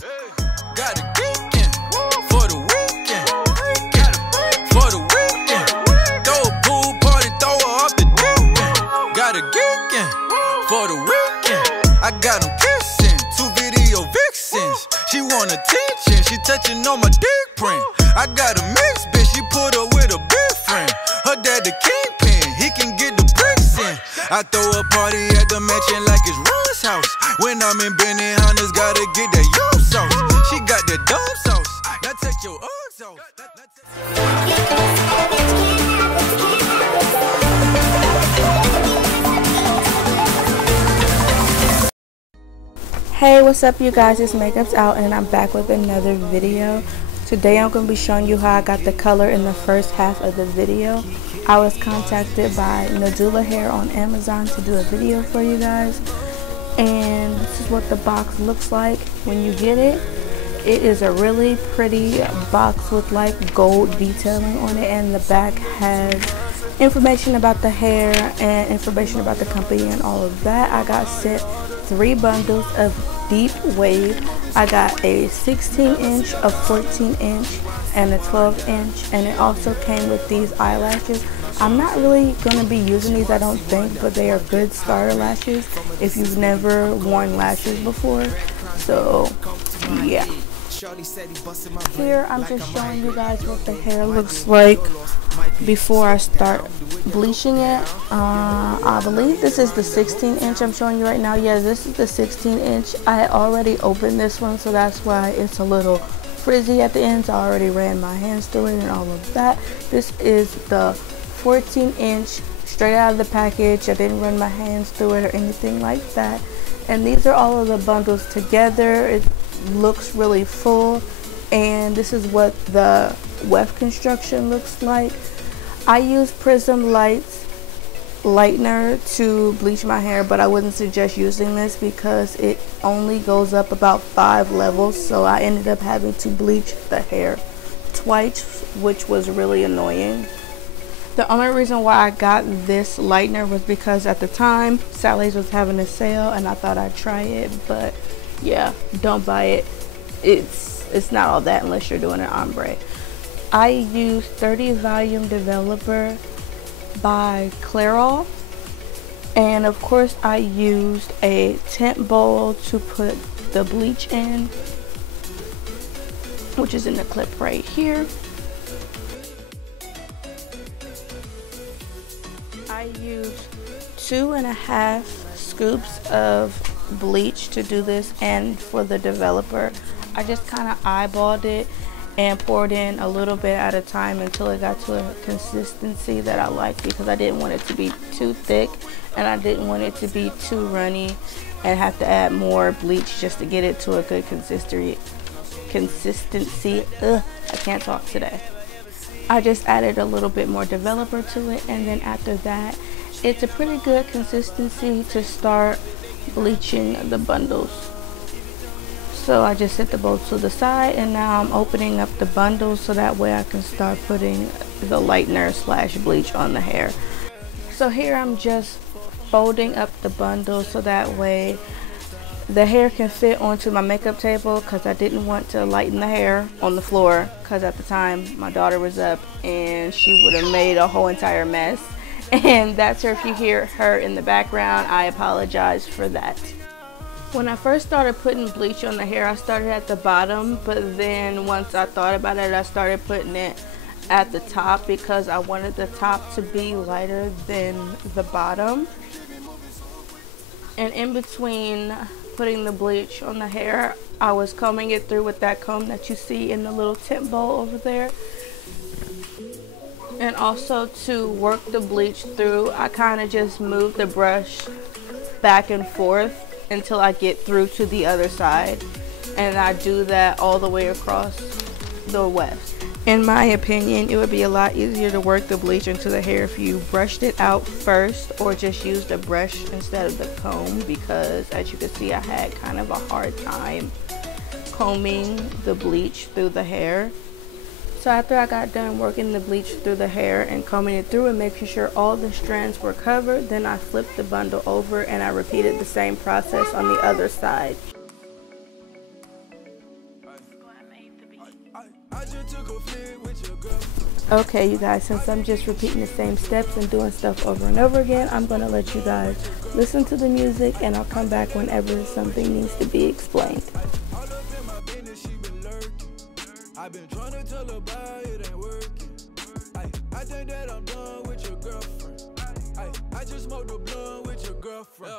Got a geekin for the weekend. For the weekend. Throw a pool party, throw her off the deep end. Got a geekin for the weekend. I got them kissing, 2 video vixens. She want attention, she touching on my dick print. I got a mix, bitch, she put her with a big friend. Her dad the kingpin, he can get the bricks in. I throw a party at the mansion like it's Ron's house. When I'm in Benny Hunters, gotta get that yo sauce. She got the dumb sauce, now take your Uggs off. Hey, what's up you guys, it's makeupsout and I'm back with another video. Today I'm going to be showing you how I got the color in the first half of the video. I was contacted by NadulaHair on Amazon to do a video for you guys. And this is what the box looks like when you get it. It is a really pretty box with like gold detailing on it, and the back has information about the hair and information about the company and all of that. I got sent 3 bundles of deep wave. I got a 16-inch, a 14-inch, and a 12-inch, and it also came with these eyelashes. I'm not really going to be using these, I don't think, but they are good starter lashes if you've never worn lashes before. So yeah, here I'm just showing you guys what the hair looks like before I start bleaching it. I believe this is the 16-inch I'm showing you right now. Yeah, this is the 16-inch. I already opened this one, so that's why it's a little frizzy at the ends. I already ran my hands through it and all of that. This is the 14-inch straight out of the package. I didn't run my hands through it or anything like that. And these are all of the bundles together. It looks really full, and this is what the weft construction looks like. I use Prism lightener to bleach my hair, but I wouldn't suggest using this because it only goes up about 5 levels, so I ended up having to bleach the hair twice, which was really annoying. The only reason why I got this lightener was because at the time Sally's was having a sale and I thought I'd try it, but yeah, don't buy it. It's not all that unless you're doing an ombre. I use 30 Volume Developer by Clairol, and of course I used a tint bowl to put the bleach in, which is in the clip right here. I used 2.5 scoops of bleach to do this, and for the developer I just kind of eyeballed it and poured in a little bit at a time until it got to a consistency that I liked, because I didn't want it to be too thick and I didn't want it to be too runny and have to add more bleach just to get it to a good consistency. I can't talk today. I just added a little bit more developer to it, and then after that it's a pretty good consistency to start bleaching the bundles. So I just set the bowl to the side, and now I'm opening up the bundles so that way I can start putting the lightener / bleach on the hair. So here I'm just folding up the bundle so that way the hair can fit onto my makeup table, because I didn't want to lighten the hair on the floor, because at the time my daughter was up and she would have made a whole entire mess. And that's her. If you hear her in the background, I apologize for that. When I first started putting bleach on the hair, I started at the bottom, but then once I thought about it, I started putting it at the top because I wanted the top to be lighter than the bottom. And in between putting the bleach on the hair, I was combing it through with that comb that you see in the little tint bowl over there. And also to work the bleach through, I kind of just move the brush back and forth until I get through to the other side, and I do that all the way across the weft. In my opinion, it would be a lot easier to work the bleach into the hair if you brushed it out first or just used a brush instead of the comb, because as you can see I had kind of a hard time combing the bleach through the hair. So after I got done working the bleach through the hair and combing it through and making sure all the strands were covered, then I flipped the bundle over and I repeated the same process on the other side. Okay, you guys, since I'm just repeating the same steps and doing stuff over and over again, I'm going to let you guys listen to the music, and I'll come back whenever something needs to be explained. I've been trying to tell her about it ain't working. I think that I'm done with your girlfriend. I just smoked the blunt with your girlfriend.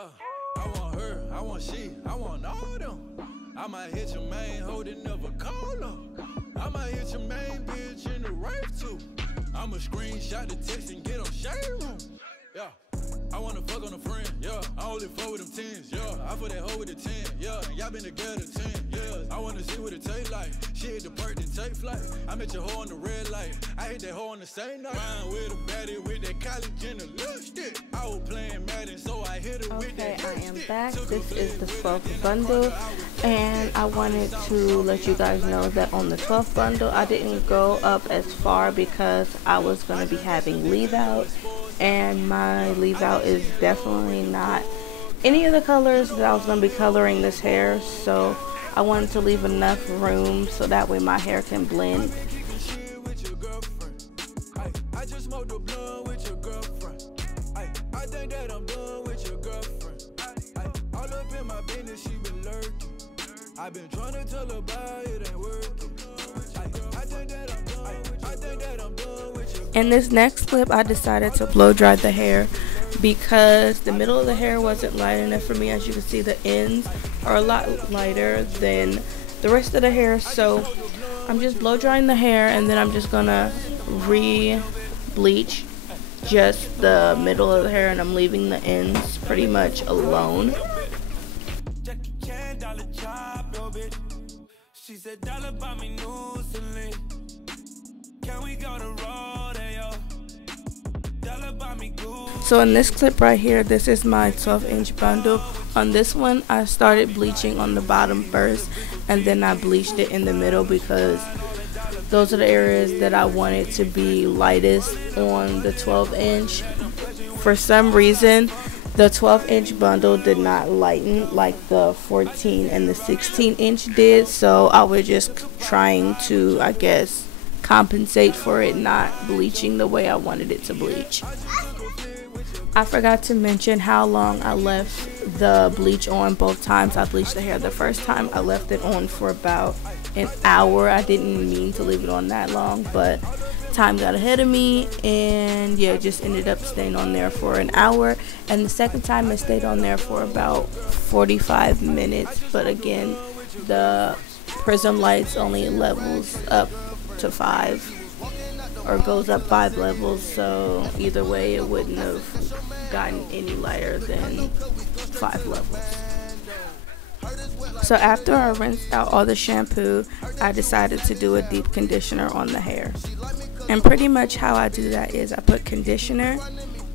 I want her, I want she, I want all them. I might hit your main hoe that never call them. I might hit your main bitch in the rave too. I'ma screenshot the text and get on shade room. Yeah, I wanna fuck on a friend, yeah. I only fuck with them 10s, yeah. I put that hoe with the 10, yeah. And y'all been together 10 years. I wanna see what it tastes like. She hit the perk, then take flight. I met your hoe on the red light. I hit that hoe on the same night. Mine with a baddie with that college and the lipstick. I was playing Madden, so I hit her with that. Okay, I am back. This is the 12th bundle, and I wanted to let you guys know that on the 12th bundle, I didn't go up as far because I was going to be having leave out, and my leave out is definitely not any of the colors that I was going to be coloring this hair, so I wanted to leave enough room so that way my hair can blend. I just smoked the blunt with your girlfriend. I think that I'm done with your girlfriend. All up in my business, she been lurking. I've been trying to tell her about it ain't working. I think that I'm done with your. In this next clip, I decided to blow dry the hair because the middle of the hair wasn't light enough for me. As you can see, the ends are a lot lighter than the rest of the hair, so I'm just blow drying the hair, and then I'm just gonna re-bleach just the middle of the hair, and I'm leaving the ends pretty much alone. She said, Dolla buy me new Celine. Can we go to rodeo? Dolla buy me good. So in this clip right here, this is my 12-inch bundle. On this one, I started bleaching on the bottom first, and then I bleached it in the middle because those are the areas that I wanted to be lightest on the 12-inch. For some reason, the 12-inch bundle did not lighten like the 14 and the 16-inch did, so I was just trying to, I guess, compensate for it not bleaching the way I wanted it to bleach. I forgot to mention how long I left the bleach on both times I bleached the hair. The first time I left it on for about an hour. I didn't mean to leave it on that long, but time got ahead of me, and yeah, just ended up staying on there for an hour. And the second time it stayed on there for about 45 minutes, but again, the Prism lights only levels up to 5 or goes up 5 levels, so either way it wouldn't have gotten any lighter than 5 levels. So after I rinsed out all the shampoo, I decided to do a deep conditioner on the hair. And pretty much how I do that is I put conditioner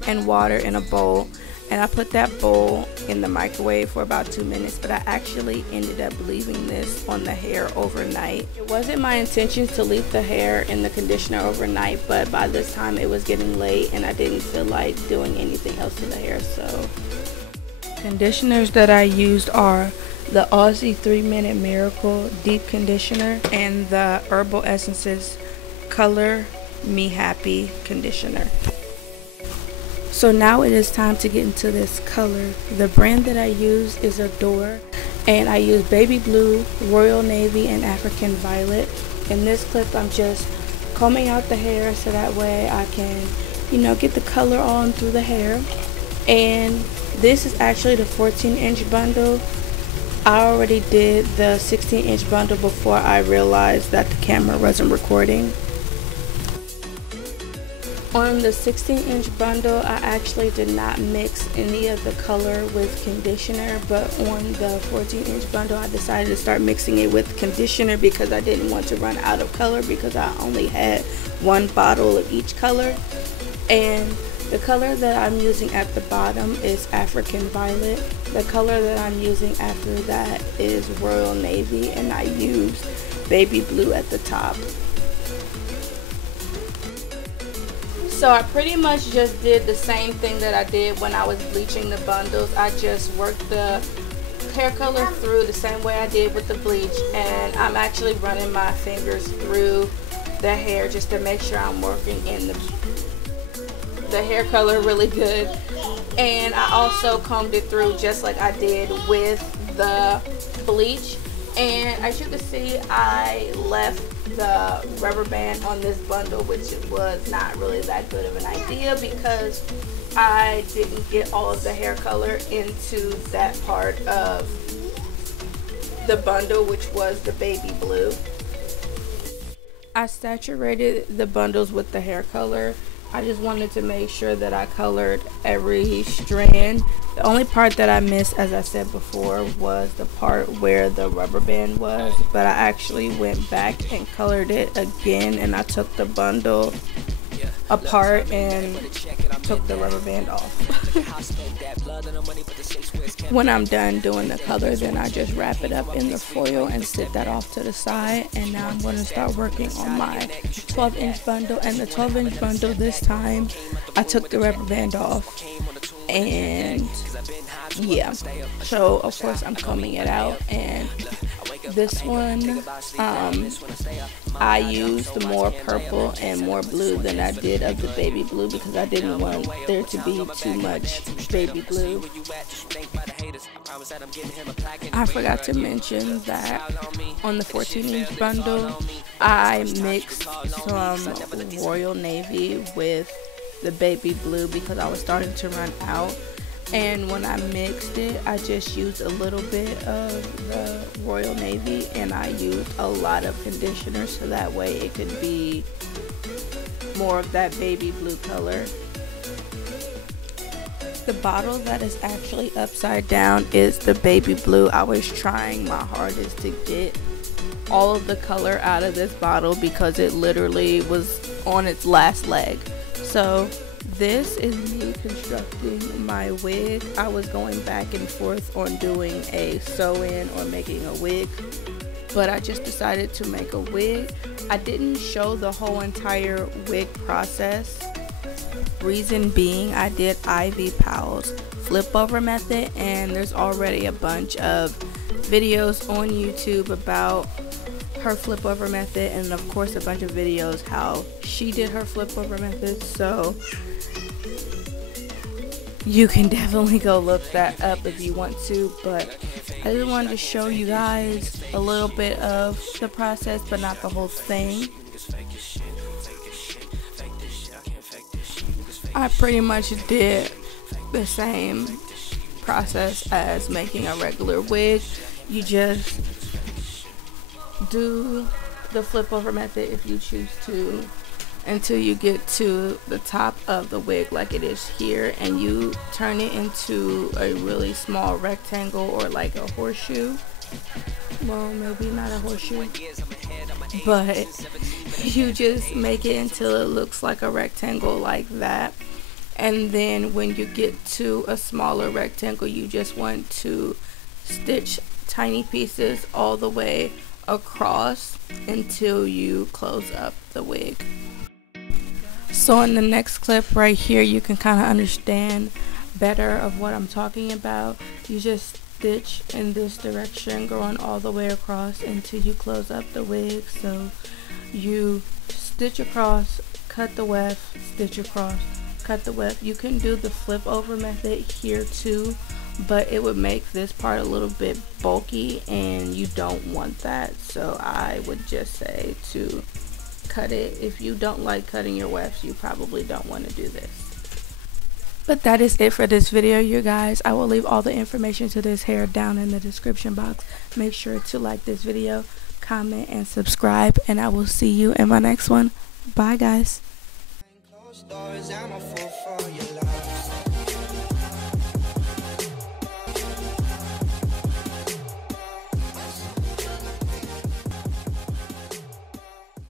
and water in a bowl, and I put that bowl in the microwave for about 2 minutes, but I actually ended up leaving this on the hair overnight. It wasn't my intention to leave the hair in the conditioner overnight, but by this time it was getting late and I didn't feel like doing anything else to the hair. So conditioners that I used are the Aussie 3-Minute Miracle Deep Conditioner and the Herbal Essences Color Me Happy Conditioner. So now it is time to get into this color. The brand that I use is Adore, and I use baby blue, royal navy, and African violet. In this clip, I'm just combing out the hair so that way I can, you know, get the color on through the hair. And this is actually the 14-inch bundle. I already did the 16-inch bundle before I realized that the camera wasn't recording. On the 16-inch bundle, I actually did not mix any of the color with conditioner, but on the 14-inch bundle, I decided to start mixing it with conditioner because I didn't want to run out of color because I only had one bottle of each color. And the color that I'm using at the bottom is African Violet. The color that I'm using after that is Royal Navy, and I use Baby Blue at the top. So I pretty much just did the same thing that I did when I was bleaching the bundles. I just worked the hair color through the same way I did with the bleach, and I'm actually running my fingers through the hair just to make sure I'm working in the hair color really good. And I also combed it through just like I did with the bleach. And as you can see, I left the rubber band on this bundle, which was not really that good of an idea because I didn't get all of the hair color into that part of the bundle, which was the baby blue. I saturated the bundles with the hair color. I just wanted to make sure that I colored every strand. The only part that I missed, as I said before, was the part where the rubber band was, but I actually went back and colored it again, and I took the bundle apart and took the rubber band off. When I'm done doing the color, then I just wrap it up in the foil and sit that off to the side. And now I'm going to start working on my 12-inch bundle. And the 12-inch bundle this time, I took the rubber band off. And yeah, so of course I'm combing it out. And this one, I used more purple and more blue than I did of the baby blue because I didn't want there to be too much baby blue. I forgot to mention that on the 14-inch bundle, I mixed some royal navy with the baby blue because I was starting to run out. And when I mixed it, I just used a little bit of the royal navy and I used a lot of conditioner so that way it could be more of that baby blue color. The bottle that is actually upside down is the baby blue. I was trying my hardest to get all of the color out of this bottle because it literally was on its last leg. So this is me constructing my wig. I was going back and forth on doing a sew-in or making a wig, but I just decided to make a wig. I didn't show the whole entire wig process. Reason being, I did Ivy Powell's flip over method, and there's already a bunch of videos on YouTube about her flip over method, and of course a bunch of videos how she did her flip over method, so you can definitely go look that up if you want to. But I just wanted to show you guys a little bit of the process, but not the whole thing. I pretty much did the same process as making a regular wig. You just do the flip over method if you choose to until you get to the top of the wig like it is here, and you turn it into a really small rectangle or like a horseshoe. Well, maybe not a horseshoe, but you just make it until it looks like a rectangle like that. And then when you get to a smaller rectangle, you just want to stitch tiny pieces all the way across until you close up the wig. So in the next clip right here, you can kind of understand better of what I'm talking about. You just stitch in this direction, going all the way across until you close up the wig. So you stitch across, cut the weft, stitch across, cut the weft. You can do the flip over method here too, but it would make this part a little bit bulky and you don't want that. So I would just say to cut it. If you don't like cutting your wefts, you probably don't want to do this. But that is it for this video, you guys. I will leave all the information to this hair down in the description box. Make sure to like this video, comment, and subscribe, and I will see you in my next one. Bye, guys.